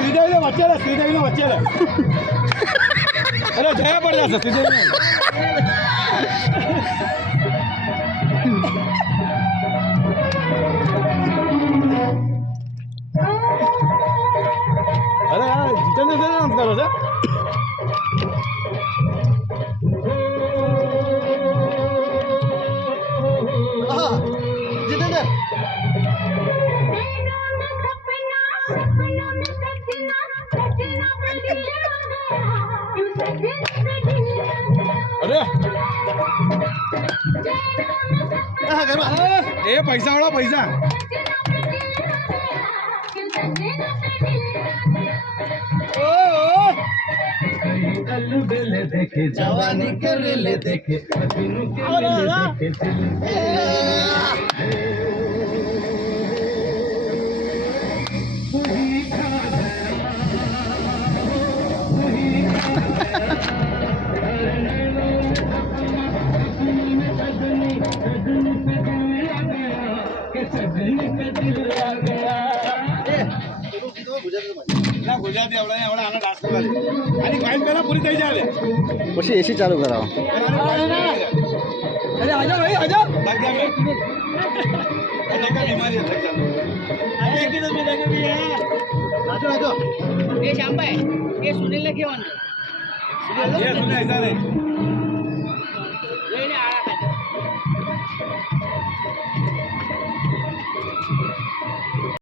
શ્રીદેવી વચ્ચે શ્રીદેવી વચ્ચે અરે જયા પડ જશે શ્રીદેવી અરે જીતેન્દ્ર નામ કરો છે જીતેન્દ્ર અરે એ પૈસા વાળો પૈસા देखे जवानी कर ले देखे ગુજરાતી આવડે આના ડાન્સ કરવા આની ફાઇલ પહેલા પૂરી થઈ જાય પછી એસી ચાલુ કરાવો અરે આજો ભાઈ આજો લાગ ગયા મે का बीमारी है लग जाता आगे की तो मेरे को भी है आजो आजो ये श्याम भाई ये सुनील ने केवन ये सुने ऐसा नहीं ये ने आड़ा